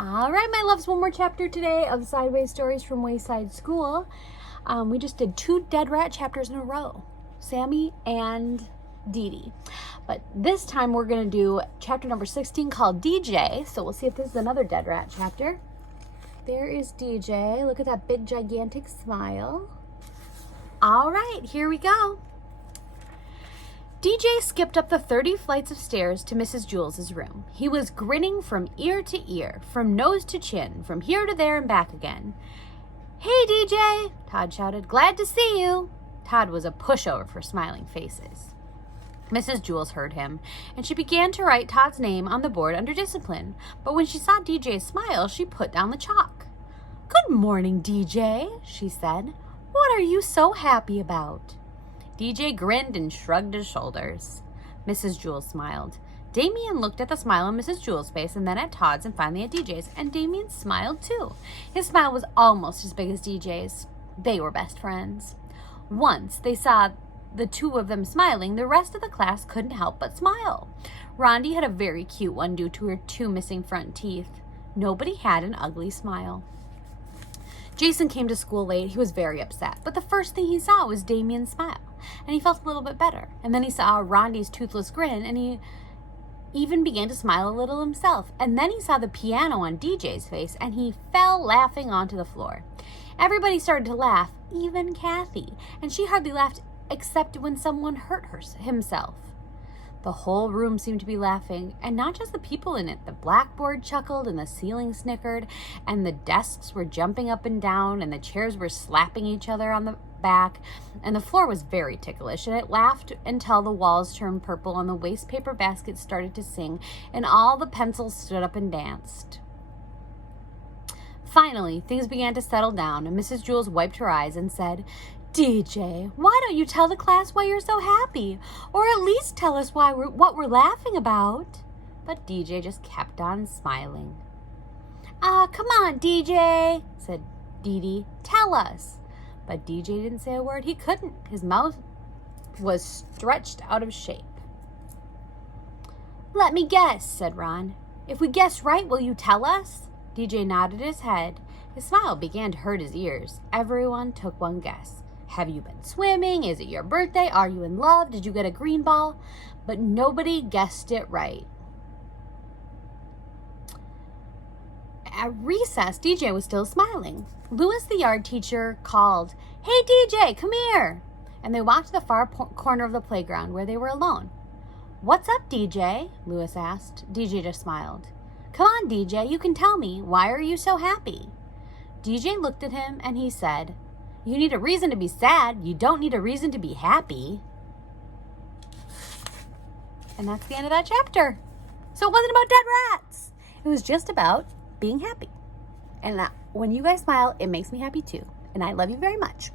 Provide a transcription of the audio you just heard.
All right, my loves, one more chapter today of Sideways Stories from Wayside School. We just did 2 dead rat chapters in a row, Sammy and Dee Dee. But this time we're going to do chapter number 16 called DJ. So we'll see if this is another dead rat chapter. There is DJ. Look at that big, gigantic smile. All right, here we go. DJ skipped up the 30 flights of stairs to Mrs. Jules's room. He was grinning from ear to ear, from nose to chin, from here to there and back again. "Hey, DJ," Todd shouted. "Glad to see you." Todd was a pushover for smiling faces. Mrs. Jules heard him, and she began to write Todd's name on the board under discipline. But when she saw DJ smile, she put down the chalk. "Good morning, DJ," she said. "What are you so happy about?" DJ grinned and shrugged his shoulders. Mrs. Jules smiled. Damien looked at the smile on Mrs. Jules' face and then at Todd's and finally at DJ's, and Damien smiled too. His smile was almost as big as DJ's. They were best friends. Once they saw the two of them smiling, the rest of the class couldn't help but smile. Rondi had a very cute one due to her 2 missing front teeth. Nobody had an ugly smile. Jason came to school late. He was very upset, but the first thing he saw was Damien's smile, and he felt a little bit better. And then he saw Rondi's toothless grin, and he even began to smile a little himself. And then he saw the piano on DJ's face, and he fell laughing onto the floor. Everybody started to laugh, even Kathy, and she hardly laughed except when someone hurt himself. The whole room seemed to be laughing, and not just the people in it. The blackboard chuckled, and the ceiling snickered, and the desks were jumping up and down, and the chairs were slapping each other on the back, and the floor was very ticklish, and it laughed until the walls turned purple, and the waste paper baskets started to sing, and all the pencils stood up and danced. Finally, things began to settle down, and Mrs. Jules wiped her eyes and said, "DJ, why don't you tell the class why you're so happy? Or at least tell us what we're laughing about?" But DJ just kept on smiling. "Come on, DJ," said Dee Dee. "Tell us." But DJ didn't say a word. He couldn't. His mouth was stretched out of shape. "Let me guess," said Ron. "If we guess right, will you tell us?" DJ nodded his head. His smile began to hurt his ears. Everyone took one guess. Have you been swimming? Is it your birthday? Are you in love? Did you get a green ball? But nobody guessed it right. At recess, DJ was still smiling. Louis, the yard teacher, called, "Hey, DJ, come here." And they walked to the far corner of the playground where they were alone. "What's up, DJ?" Louis asked. DJ just smiled. "Come on, DJ, you can tell me. Why are you so happy?" DJ looked at him and he said, "You need a reason to be sad. You don't need a reason to be happy." And that's the end of that chapter. So it wasn't about dead rats. It was just about being happy. And when you guys smile, it makes me happy too. And I love you very much.